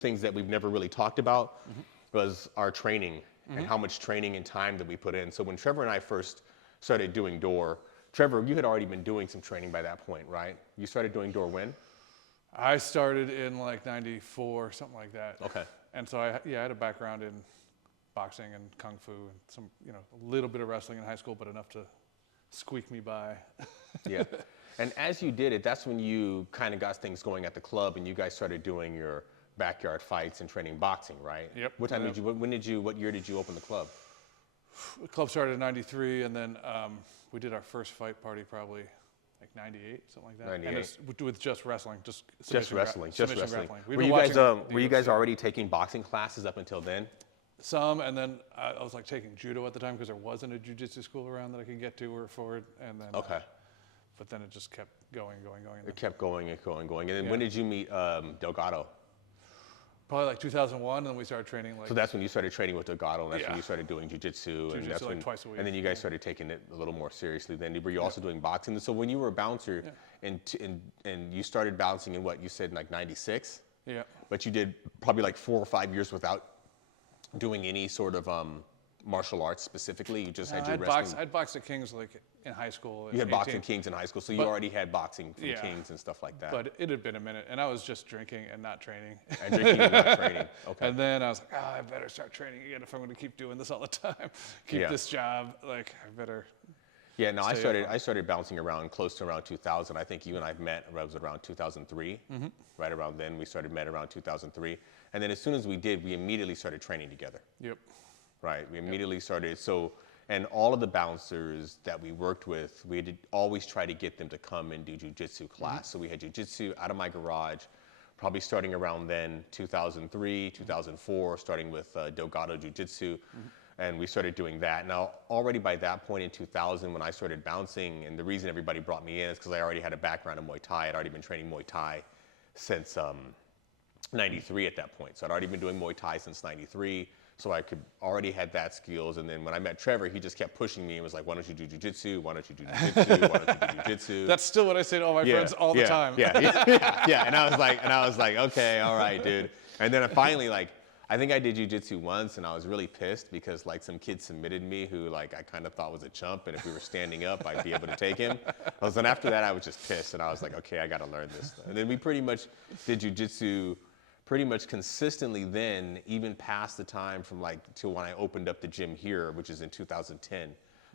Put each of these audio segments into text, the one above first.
things that we've never really talked about was our training and how much training and time that we put in. So when Trevor and I first started doing door, Trevor, you had already been doing some training by that point, right? You started doing door when? I started in like 94, something like that. Okay. And so I had a background in boxing and kung fu and some, a little bit of wrestling in high school, but enough to squeak me by. Yeah. And as you did it, that's when you kind of got things going at the club and you guys started doing your backyard fights and training boxing, right? Yep. What time what year did you open the club? The club started in 93, and then we did our first fight party probably like 98, something like that. 98. And it's with just wrestling, just wrestling. Were you guys UFC. already taking boxing classes up until then? Some, and then I was like taking judo at the time because there wasn't a jiu-jitsu school around that I could get to or afford, and then okay. But then it just kept going. It kept going. And then when did you meet Delgado? Probably like 2001, and then we started training. So that's when you started training with Delgado, and that's when you started doing jiu-jitsu. And that's like twice a week. And then you guys started taking it a little more seriously. Then were you also doing boxing? So when you were a bouncer, and you started bouncing in what you said, like 96? Yeah. But you did probably like 4 or 5 years without doing any sort of martial arts specifically. You just had your wrestling. I'd boxed at Kings like in high school. You had boxed at Kings in high school, so you already had boxing from Kings and stuff like that. But it had been a minute, and I was just drinking and not training. And drinking and not training. Okay. And then I was like, I better start training again if I'm going to keep doing this all the time. Keep this job. Like, I better. Yeah, no, I started bouncing around close to around 2000. I think you and I met around 2003. Right around then, we met around 2003. And then as soon as we did, we immediately started training together. Yep. Right, we immediately started. So, and all of the bouncers that we worked with, we did always try to get them to come and do jiu-jitsu class. So we had jiu-jitsu out of my garage, probably starting around then, 2003, 2004, starting with Delgado Jiu-Jitsu. And we started doing that. Now, already by that point in 2000, when I started bouncing, and the reason everybody brought me in is because I already had a background in Muay Thai. I'd already been training Muay Thai since 93 at that point. So I'd already been doing Muay Thai since 93. So I already had that skills. And then when I met Trevor, he just kept pushing me and was like, why don't you do jiu-jitsu? Why don't you do jiu-jitsu? Why don't you do jiu-jitsu? That's still what I say to all my friends all the time. Yeah. And I was like, okay, all right, dude. And then I finally, I think I did jiu-jitsu once, and I was really pissed because some kid submitted me who I kind of thought was a chump, and if we were standing up, I'd be able to take him. And after that, I was just pissed, and I was like, okay, I got to learn this. And then we pretty much did jiu-jitsu pretty much consistently then, even past the time from till when I opened up the gym here, which is in 2010.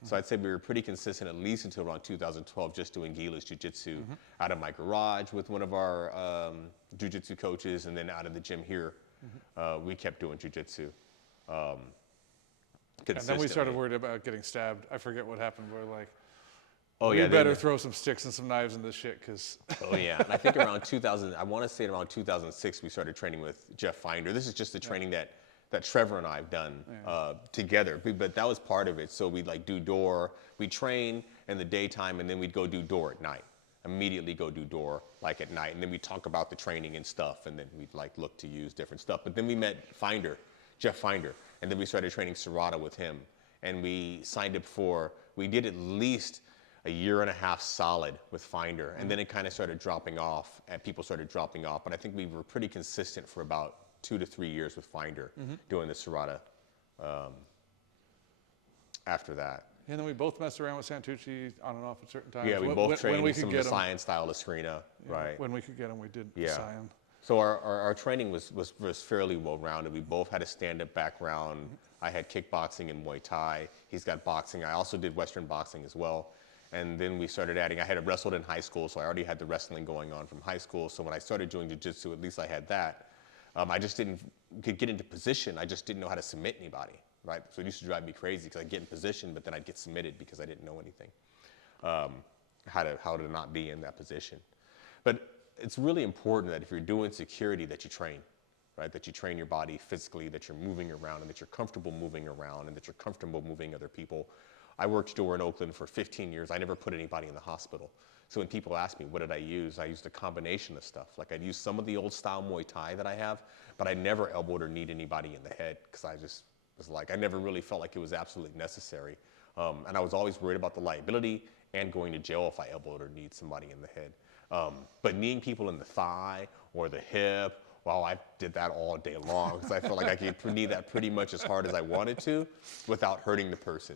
So I'd say we were pretty consistent at least until around 2012, just doing Gila's Jiu-Jitsu out of my garage with one of our Jiu-Jitsu coaches, and then out of the gym here. We kept doing jiu-jitsu. And then we started worried about getting stabbed. I forget what happened. We're like, we better throw some sticks and some knives in this shit, because. Oh yeah, and I think around 2000, I want to say around 2006, we started training with Jeff Finder. This is just the training that Trevor and I have done together, but that was part of it. So we'd do door, we'd train in the daytime, and then we'd go do door at night. Immediately go do door at night, and then we talk about the training and stuff, and then we'd look to use different stuff. But then we met Jeff Finder, and then we started training Serrata with him, and we signed up we did at least a year and a half solid with Finder, and then it kind of started dropping off, and people started dropping off, but I think we were pretty consistent for about 2 to 3 years with Finder doing the Serrata after that. And then we both messed around with Santucci on and off at certain times. Yeah, we both trained some of the Cyan style of Serena, right? When we could get him, we did Cyan. So our training was fairly well-rounded. We both had a stand-up background. I had kickboxing and Muay Thai. He's got boxing. I also did Western boxing as well. And then we started adding, I had wrestled in high school, so I already had the wrestling going on from high school. So when I started doing jiu-jitsu, at least I had that. I just could get into position. I just didn't know how to submit anybody, right? So it used to drive me crazy because I'd get in position, but then I'd get submitted because I didn't know anything, how to not be in that position. But it's really important that if you're doing security that you train, right? That you train your body physically, that you're moving around, and that you're comfortable moving around, and that you're comfortable moving other people. I worked door in Oakland for 15 years. I never put anybody in the hospital. So when people ask me, what did I use? I used a combination of stuff. I'd use some of the old style Muay Thai that I have, but I never elbowed or kneed anybody in the head because I just was I never really felt like it was absolutely necessary. And I was always worried about the liability and going to jail if I elbowed or kneed somebody in the head. But kneeing people in the thigh or the hip well, I did that all day long because I felt like I could knee that pretty much as hard as I wanted to without hurting the person.